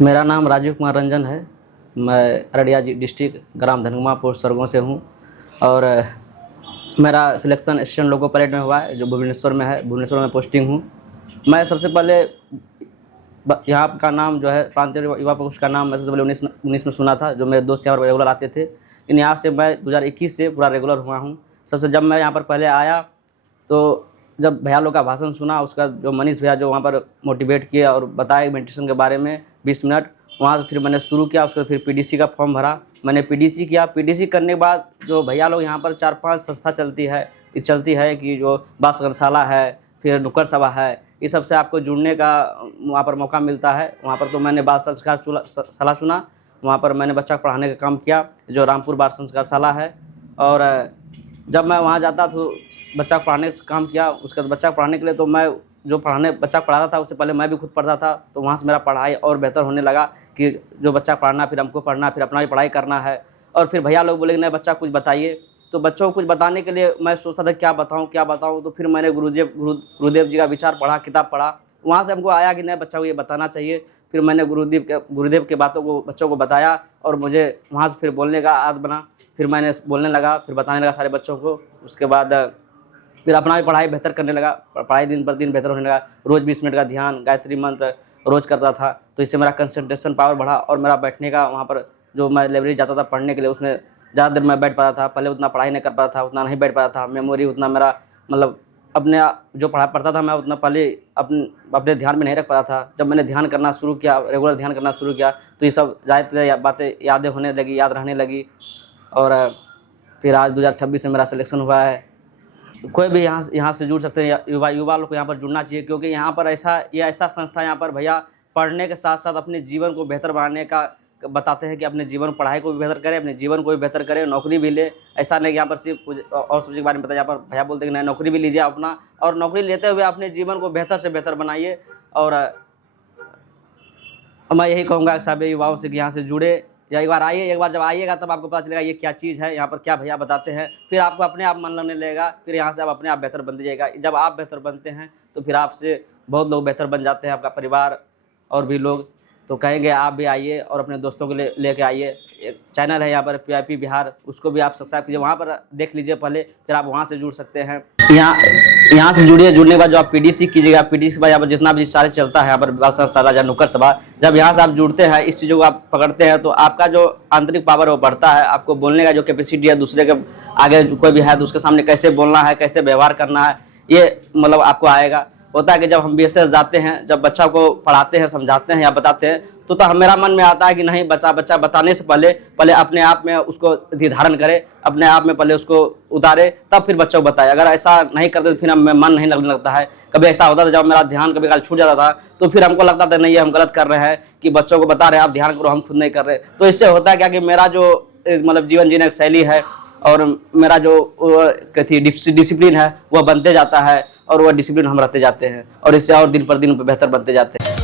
मेरा नाम राजीव कुमार रंजन है। मैं अररिया डिस्ट्रिक्ट ग्राम धनगुमा पोस्ट सरगों से हूँ और मेरा सिलेक्शन असिस्टेंट लोको परेड में हुआ है जो भुवनेश्वर में है। भुवनेश्वर में पोस्टिंग हूँ। मैं सबसे पहले यहाँ का नाम जो है प्रांतीय युवा पोस्ट का नाम मैं सबसे पहले 19 में सुना था, जो मेरे दोस्त यहाँ पर रेगुलर आते थे। लेकिन यहाँ से मैं 2021 से पूरा रेगुलर हुआ हूँ। सबसे जब मैं यहाँ पर पहले आया तो जब भैया लोग का भाषण सुना, उसका जो मनीष भैया जो वहाँ पर मोटिवेट किए और बताए मेडिटेशन के बारे में 20 मिनट, वहाँ से फिर मैंने शुरू किया। उसके बाद फिर पीडीसी का फॉर्म भरा, मैंने पीडीसी किया। पीडीसी करने के बाद जो भैया लोग यहाँ पर 4-5 संस्था चलती है कि जो बाल संग्रहशाला है, फिर नुक्कड़ सभा है, इस सब से आपको जुड़ने का वहाँ पर मौका मिलता है। वहाँ पर तो मैंने बाल संस्कार शाला सुना, वहाँ पर मैंने बच्चा पढ़ाने का काम किया जो रामपुर बाल संस्कार शाला है। और जब मैं वहाँ जाता तो बच्चा पढ़ाने का काम किया। उसके बाद बच्चा पढ़ाने के लिए तो मैं जो बच्चा पढ़ाता था उससे पहले मैं भी खुद पढ़ता था, तो वहाँ से मेरा पढ़ाई और बेहतर होने लगा कि जो बच्चा पढ़ना फिर हमको पढ़ना, फिर अपना भी पढ़ाई करना है। और फिर भैया लोग बोले कि नहीं बच्चा कुछ बताइए, तो बच्चों को कुछ बताने के लिए मैं सोचता था क्या बताऊँ। तो फिर मैंने गुरुदेव जी का विचार पढ़ा, किताब पढ़ा। वहाँ से हमको आया कि नहीं बच्चा को ये बताना चाहिए। फिर मैंने गुरुदेव के बातों को बच्चों को बताया और मुझे वहाँ से फिर बोलने का आदत बना। फिर मैंने बोलने लगा, फिर बताने लगा सारे बच्चों को। उसके बाद फिर अपना भी पढ़ाई बेहतर करने लगा, पढ़ाई दिन पर दिन बेहतर होने लगा। रोज़ 20 मिनट का ध्यान, गायत्री मंत्र रोज़ करता था, तो इससे मेरा कंसंट्रेशन पावर बढ़ा। और मेरा बैठने का वहाँ पर जो मैं लाइब्रेरी जाता था पढ़ने के लिए, उसमें ज़्यादा देर मैं बैठ पाता था। पहले उतना पढ़ाई नहीं कर पाता था, उतना नहीं बैठ पाता था। मेमोरी उतना मेरा मतलब अपने जो पढ़ता था मैं उतना पहले अपने ध्यान में नहीं रख पाता था। जब मैंने ध्यान करना शुरू किया, रेगुलर ध्यान करना शुरू किया, तो ये सब ज़्यादा बातें यादें होने लगी, याद रहने लगी। और फिर आज 2026 में मेरा सिलेक्शन हुआ है। कोई भी यहाँ से जुड़ सकते हैं। युवा लोग को यहाँ पर जुड़ना चाहिए, क्योंकि यहाँ पर ऐसा संस्था यहाँ पर भैया पढ़ने के साथ साथ अपने जीवन को बेहतर बनाने का बताते हैं कि अपने जीवन पढ़ाई को भी बेहतर करें, अपने जीवन को भी बेहतर करें, नौकरी भी ले। ऐसा नहीं कि यहाँ पर सिर्फ और सब्जेक्ट के बारे में बताया, यहाँ पर भैया बोलते हैं कि नहीं नौकरी भी लीजिए अपना, और नौकरी लेते हुए अपने जीवन को बेहतर से बेहतर बनाइए। और मैं यही कहूँगा सभी युवाओं से कि यहाँ से जुड़े, या एक बार आइए। एक बार जब आइएगा तब आपको पता चलेगा ये क्या चीज़ है, यहाँ पर क्या भैया बताते हैं। फिर आपको अपने आप मन लगने लगेगा, फिर यहाँ से आप अपने आप बेहतर बनते जाइएगा। जब आप बेहतर बनते हैं तो फिर आपसे बहुत लोग बेहतर बन जाते हैं, आपका परिवार और भी लोग। तो कहेंगे आप भी आइए और अपने दोस्तों को लेके आइए। एक चैनल है यहाँ पर PIP बिहार, उसको भी आप सब्सक्राइब कीजिए, वहाँ पर देख लीजिए पहले, फिर आप वहाँ से जुड़ सकते हैं। यहाँ से जुड़िए। जुड़ने के बाद जो आप पीडीसी कीजिएगा, पीडीसी के बाद यहाँ पर जितना भी सारे चलता है यहाँ पर बाल संस्कार या नुक्कड़ सभा, जब यहाँ से आप जुड़ते हैं, इस चीज़ों को आप पकड़ते हैं, तो आपका जो आंतरिक पावर वो बढ़ता है। आपको बोलने का जो कैपेसिटी है, दूसरे के आगे कोई भी है तो उसके सामने कैसे बोलना है, कैसे व्यवहार करना है, ये मतलब आपको आएगा। होता है कि जब हम BSS जाते हैं, जब बच्चा को पढ़ाते हैं, समझाते हैं या बताते हैं, तो मेरा मन में आता है कि नहीं बच्चा बताने से पहले अपने आप में उसको निर्धारण करे, अपने आप में पहले उसको उतारे, तब फिर बच्चों को बताए। अगर ऐसा नहीं करते तो फिर हमें मन नहीं लगने लगता है। कभी ऐसा होता था जब मेरा ध्यान कभी कल छूट जाता था, तो फिर हमको लगता था नहीं ये हम गलत कर रहे हैं कि बच्चों को बता रहे हैं आप ध्यान करो, हम खुद नहीं कर रहे। तो इससे होता है क्या कि मेरा जो मतलब जीवन जीने की शैली है और मेरा जो डिसिप्लिन है वह बनते जाता है, और वह डिसिप्लिन हम रहते जाते हैं, और इससे और दिन पर दिन बेहतर बनते जाते हैं।